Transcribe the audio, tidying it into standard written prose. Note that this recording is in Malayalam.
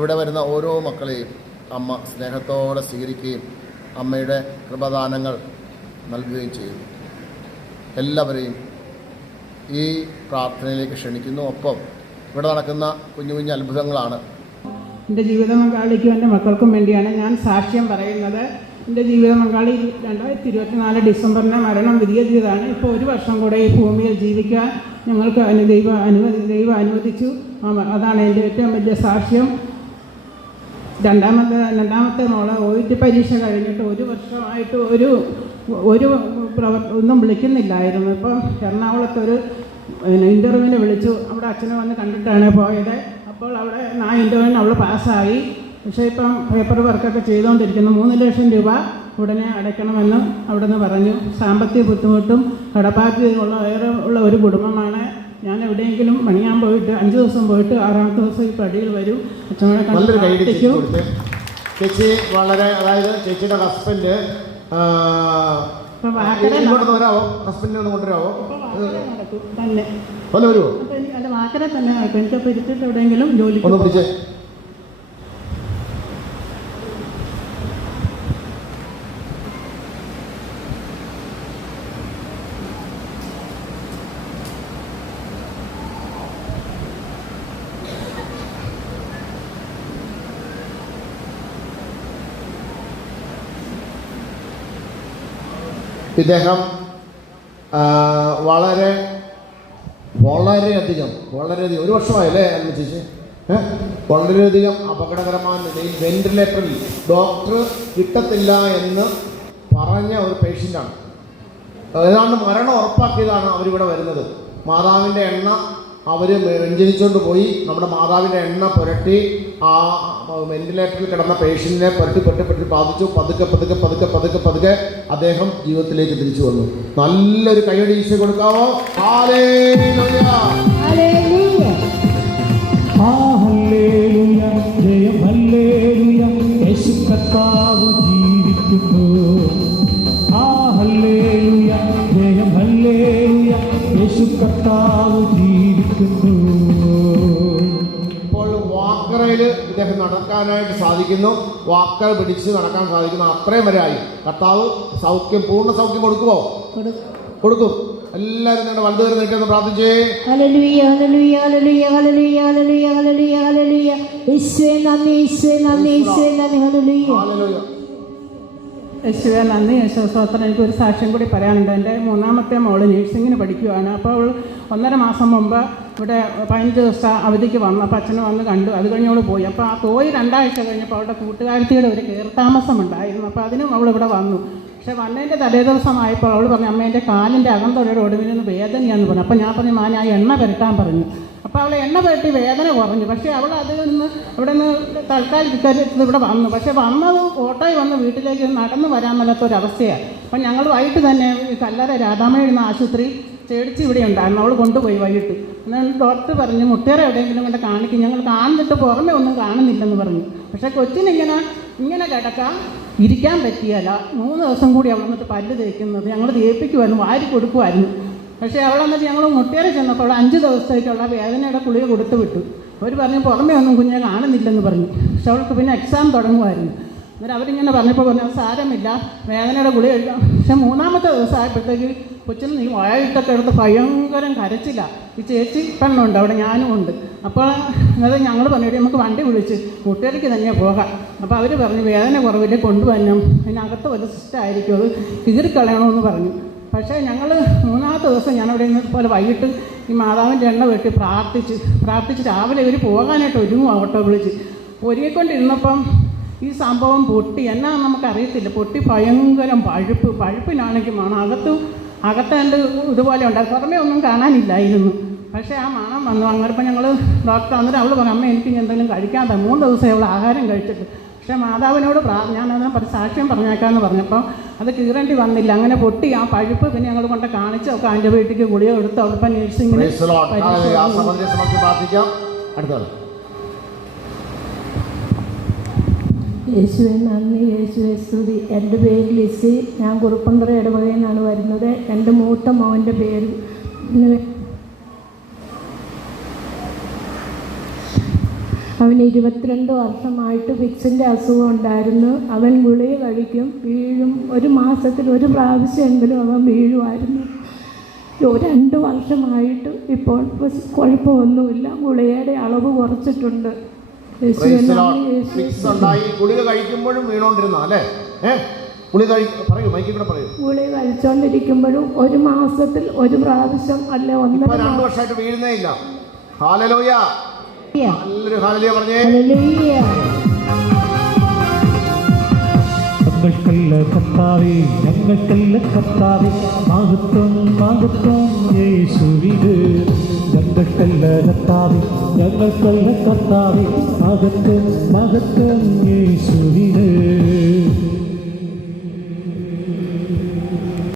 ഇവിടെ വരുന്ന ഓരോ മക്കളെയും അമ്മ സ്നേഹത്തോടെ സ്വീകരിക്കുകയും അമ്മയുടെ കൃപദാനങ്ങൾ നൽകുകയും ചെയ്യുന്നു. എല്ലാവരെയും ഈ പ്രാർത്ഥനയിലേക്ക് ക്ഷണിക്കുന്നു. ഒപ്പം ഇവിടെ നടക്കുന്ന കുഞ്ഞു കുഞ്ഞു അത്ഭുതങ്ങളാണ്. എൻ്റെ ജീവിത പങ്കാളിക്കും എൻ്റെ മക്കൾക്കും വേണ്ടിയാണ് ഞാൻ സാക്ഷ്യം പറയുന്നത്. എൻ്റെ ജീവിത പങ്കാളി 2024 ഡിസംബറിന് മരണം വിധിയെത്തിയതാണ്. ഇപ്പോൾ 1 വർഷം കൂടെ ഈ ഭൂമിയിൽ ജീവിക്കാൻ ഞങ്ങൾക്ക് ദൈവം അനുവദിച്ചു. അതാണ് എൻ്റെ ഏറ്റവും വലിയ സാക്ഷ്യം. രണ്ടാമത്തെ മോള് OET പരീക്ഷ കഴിഞ്ഞിട്ട് 1 വർഷമായിട്ട് ഒന്നും വിളിക്കുന്നില്ലായിരുന്നു. ഇപ്പം എറണാകുളത്തൊരു ഇൻ്റർവ്യൂവിന് വിളിച്ചു. അവിടെ അച്ഛനെ വന്ന് കണ്ടിട്ടാണ് പോയത്. അപ്പോൾ അവിടെ ആ ഇൻ്റർവ്യൂവിന് അവൾ പാസ്സായി. പക്ഷേ ഇപ്പം പേപ്പർ വർക്കൊക്കെ ചെയ്തുകൊണ്ടിരിക്കുന്നു. 3 ലക്ഷം രൂപ ഉടനെ അടയ്ക്കണമെന്ന് അവിടെ നിന്ന് പറഞ്ഞു. സാമ്പത്തിക ബുദ്ധിമുട്ടും കടബാധ്യതയുള്ള ഉള്ള ഒരു കുടുംബമാണ്. ഞാൻ എവിടെയെങ്കിലും പണിയാൻ പോയിട്ട് 5 ദിവസം പോയിട്ട് 6ാമത്തെ ദിവസം ഈ പടിയിൽ വരും. അച്ഛനോടെ കണ്ടിരിക്കും. ചേച്ചി വളരെ, അതായത് ചേച്ചിയുടെ ഹസ്ബൻഡ് വരാവോ? ഹസ്ബൻഡിനെ ഒന്ന് കൊണ്ടുവരാവോ? തന്നെ വരുമോ? എൻ്റെ വാക്കരെ തന്നെ നടക്കും. എനിക്കപ്പോൾ ഇരുത്തിട്ട് എവിടെയെങ്കിലും ജോലി ഒന്ന് പിടിച്ചേ. ഇദ്ദേഹം വളരെയധികം 1 വർഷമായല്ലേ അന്ന് ചേച്ചി? വളരെയധികം അപകടകരമായ നിലയിൽ വെന്റിലേറ്ററിൽ ഡോക്ടർ കിട്ടത്തില്ല എന്ന് പറഞ്ഞ ഒരു പേഷ്യൻ്റാണ്. ഏതാണ്ട് മരണം ഉറപ്പാക്കിയതാണ് അവരിവിടെ വരുന്നത്. മാതാവിൻ്റെ എണ്ണ അവർ വ്യഞ്ജനിച്ചുകൊണ്ട് പോയി. നമ്മുടെ മാതാവിൻ്റെ എണ്ണ പുരട്ടി ആ വെന്റിലേറ്ററിൽ കിടന്ന പേഷ്യൻറ്റിനെ പുരട്ടി ബാധിച്ചു. പതുക്കെ അദ്ദേഹം ജീവിതത്തിലേക്ക് തിരിച്ചു വന്നു. നല്ലൊരു കൈയടി ഈശോ കൊടുക്കാവോ? ഹല്ലേലൂയ, ഹല്ലേലൂയ, ഹല്ലേലൂയ, ജയം ഹല്ലേലൂയ, യേശു കർത്താവ് ജീവിക്കുന്നു. ഹല്ലേലൂയ, ജയം ഹല്ലേലൂയ, യേശു കർത്താവ് ജീവിക്കുന്നു. ഇപ്പോൾ വാക്കറയിൽ ഇദ്ദേഹം നടക്കാനായിട്ട് സാധിക്കുന്നു. വാക്കർ പിടിച്ച് നടക്കാൻ സാധിക്കുന്നു. അത്രയും വരെ ആയി. കർത്താവ് പൂർണ്ണ സൗഖ്യം കൊടുക്കുമോ? കൊടുക്കും. എല്ലാവരും നിങ്ങളുടെ വലതു പേര് നീട്ടി പ്രാർത്ഥിച്ചേ. ഹല്ലേലൂയ, ഹല്ലേലൂയ, ഹല്ലേലൂയ, ഹല്ലേലൂയ, ഹല്ലേലൂയ, ഹല്ലേലൂയ, ഹല്ലേലൂയ. യേശുവേ നന്ദി, യേശുവേ നന്ദി, യേശുവേ നന്ദി. ഹല്ലേലൂയ, ഹല്ലേലൂയ. യേശുവേ നന്ദി. യേശുസ്തോത്രം. എനിക്കൊരു സാക്ഷ്യം കൂടി പറയാനുണ്ട്. എൻ്റെ 3ാമത്തെ മോള് നഴ്സിങ്ങിന് പഠിക്കുകയാണ്. അപ്പോൾ അവൾ 1.5 മാസം മുമ്പ് ഇവിടെ 15 ദിവസം അവധിക്ക് വന്നു. അപ്പോൾ അച്ഛനെ വന്ന് കണ്ടു. അത് കഴിഞ്ഞ് അവൾ പോയി. അപ്പോൾ ആ പോയി 2 ആഴ്ച കഴിഞ്ഞപ്പോൾ അവളുടെ കൂട്ടുകാരത്തിയുടെ ഒരു കയർത്താമസം ഉണ്ടായിരുന്നു. അപ്പോൾ അതിനും അവൾ ഇവിടെ വന്നു. പക്ഷേ വന്നതിൻ്റെ തലേ ദിവസമായപ്പോൾ അവൾ പറഞ്ഞു, അമ്മ എൻ്റെ കാലിൻ്റെ അകന്തൊരു ഒടുവിനൊന്ന് വേദനയാണെന്ന് പറഞ്ഞു. അപ്പോൾ ഞാൻ പറഞ്ഞു, ഞാൻ എണ്ണ പുരട്ടാൻ പറഞ്ഞു. അപ്പോൾ അവൾ എണ്ണ പുരട്ടി വേദന കുറഞ്ഞു. പക്ഷേ അവൾ അതിൽ നിന്ന് ഇവിടെ നിന്ന് തൽക്കാലം ഇവിടെ വന്നു. പക്ഷേ വന്നത് ഓട്ടോയിൽ വന്ന് വീട്ടിലേക്ക് നടന്നു വരാൻ മേലാത്തൊരവസ്ഥയാണ്. അപ്പം ഞങ്ങൾ വൈകിട്ട് തന്നെ കല്ലറ രാധാമണി എന്ന ആശുപത്രി ചേടിച്ച് ഇവിടെ ഉണ്ടായിരുന്നു. അവൾ കൊണ്ടുപോയി വൈകിട്ട്. എന്നാൽ ഡോക്ടർ പറഞ്ഞു, മുട്ടേറെ എവിടെയെങ്കിലും കൊണ്ട് കാണിക്കും. ഞങ്ങൾ കാണുന്നിട്ട് പുറമെ ഒന്നും കാണുന്നില്ലെന്ന് പറഞ്ഞു. പക്ഷേ കൊച്ചിനിങ്ങനെ കിടക്കാം, ഇരിക്കാൻ പറ്റിയല്ല. 3 ദിവസം കൂടി അവൾ വന്നിട്ട് പല്ല് തേക്കുന്നത് ഞങ്ങൾ തേപ്പിക്കുമായിരുന്നു, വാരി കൊടുക്കുമായിരുന്നു. പക്ഷേ അവൾ വന്നിട്ട് ഞങ്ങൾ മുട്ടേറെ ചെന്നപ്പോൾ അവൾ 5 ദിവസത്തേക്കുള്ള വേദനയുടെ ഗുളിക കൊടുത്തു വിട്ടു. അവർ പറഞ്ഞു പുറമേ ഒന്നും കുഞ്ഞെ കാണുന്നില്ലെന്ന് പറഞ്ഞു. പക്ഷെ അവൾക്ക് പിന്നെ എക്സാം തുടങ്ങുമായിരുന്നു. അന്നേരം അവരിങ്ങനെ പറഞ്ഞപ്പോൾ പറഞ്ഞു, അത് സാരമില്ല, വേദനയുടെ ഗുളിക കഴിക്കാം. പക്ഷെ 3ാമത്തെ ദിവസം ആയപ്പോഴത്തേക്ക് കൊച്ചിന് നീ വായിട്ടൊക്കെ എടുത്ത് ഭയങ്കരം കരച്ചില്ല. ഈ ചേച്ചി പെണ്ണുണ്ട് അവിടെ, ഞാനും ഉണ്ട്. അപ്പോൾ അത് ഞങ്ങൾ പറഞ്ഞു, നമുക്ക് വണ്ടി വിളിച്ച് മുട്ടേരിക്ക് തന്നെ പോകാം. അപ്പോൾ അവർ പറഞ്ഞു വേദന കുറവില്ല, കൊണ്ടുവരണം, അതിനകത്ത് ഒരു സിസ്റ്റമായിരിക്കും, അത് കീറിക്കളയണമെന്ന് പറഞ്ഞു. പക്ഷേ ഞങ്ങൾ 3ാമത്തെ ദിവസം ഞാനവിടെ പോലെ വൈകിട്ട് ഈ മാതാവിൻ്റെ എണ്ണ വെട്ടി പ്രാർത്ഥിച്ച് രാവിലെ ഇവർ പോകാനായിട്ട് ഒരുങ്ങും. ഓട്ടോ വിളിച്ച് ഒരുങ്ങിക്കൊണ്ടിരുന്നപ്പം ഈ സംഭവം പൊട്ടി. എന്നാ നമുക്കറിയത്തില്ല. പൊട്ടി ഭയങ്കരം പഴുപ്പിനാണെങ്കിൽ മണം അകത്തേണ്ട ഇതുപോലെ ഉണ്ടാകും. പുറമേ ഒന്നും കാണാനില്ലായിരുന്നു. പക്ഷേ ആ മണം വന്നു. അങ്ങനെപ്പോൾ ഞങ്ങൾ ഡോക്ടർ അന്നേരം അവൾ പറഞ്ഞു, അമ്മ എനിക്ക് എന്തെങ്കിലും കഴിക്കാൻ തന്നെ. 3 ദിവസം അവൾ ആഹാരം കഴിച്ചിട്ട്. പക്ഷേ മാതാവിനോട് ഞാനതിനെ സാക്ഷ്യം പറഞ്ഞേക്കാമെന്ന് പറഞ്ഞപ്പോൾ അത് കീറേണ്ടി വന്നില്ല. അങ്ങനെ പൊട്ടി ആ പഴുപ്പ് പിന്നെ ഞങ്ങൾ കൊണ്ട് കാണിച്ച് ഒക്കെ ആൻറ്റിബയോട്ടിക് ഗുളിക എടുത്ത് അവളിപ്പം നഴ്സിങ്ങിന്. യേശുവെ നന്ദി, യേശുവെ സ്തുതി. എൻ്റെ പേര് ലിസി. ഞാൻ കുറുപ്പന്തറ ഇടവകയിൽ നിന്നാണ് വരുന്നത്. എൻ്റെ മൂത്ത മോൻ്റെ പേര് അവന് 22 വർഷമായിട്ട് ഫിക്സിൻ്റെ അസുഖം ഉണ്ടായിരുന്നു. അവൻ ഗുളിക കഴിക്കും, വീഴും. ഒരു മാസത്തിൽ ഒരു പ്രാവശ്യമെങ്കിലും അവൻ വീഴുമായിരുന്നു. 2 വർഷമായിട്ട് ഇപ്പോൾ കുഴപ്പമൊന്നുമില്ല. ഗുളികയുടെ അളവ് കുറച്ചിട്ടുണ്ട്. ഫിക്സ് ഉണ്ടായി ഗുളിക കഴിക്കുമ്പോഴും വീണോണ്ടിരുന്ന അല്ലേ? ഗുളിക പറയൂ, മൈക്കിൽ കൂടെ പറയൂ. ഗുളിക കഴിച്ചോണ്ടിരിക്കുമ്പോഴും ഒരു മാസത്തിൽ ഒരു പ്രാവശ്യം അല്ലെ 2 വർഷമായിട്ട് വീഴുന്നേ ഇല്ല. ഹല്ലേലൂയ, നല്ലൊരു ഹല്ലേലൂയ പറഞ്ഞേ. ഞങ്ങൾക്കല്ല കർത്താവേ, ഞങ്ങൾക്കല്ല കർത്താവേ, മഹത്വം മഹത്വം യേശുവിന്. ഞങ്ങൾക്കല്ല കർത്താവേ, ഞങ്ങൾക്കല്ല കർത്താവേ, മഹത്വം മഹത്വം യേശുവിന്.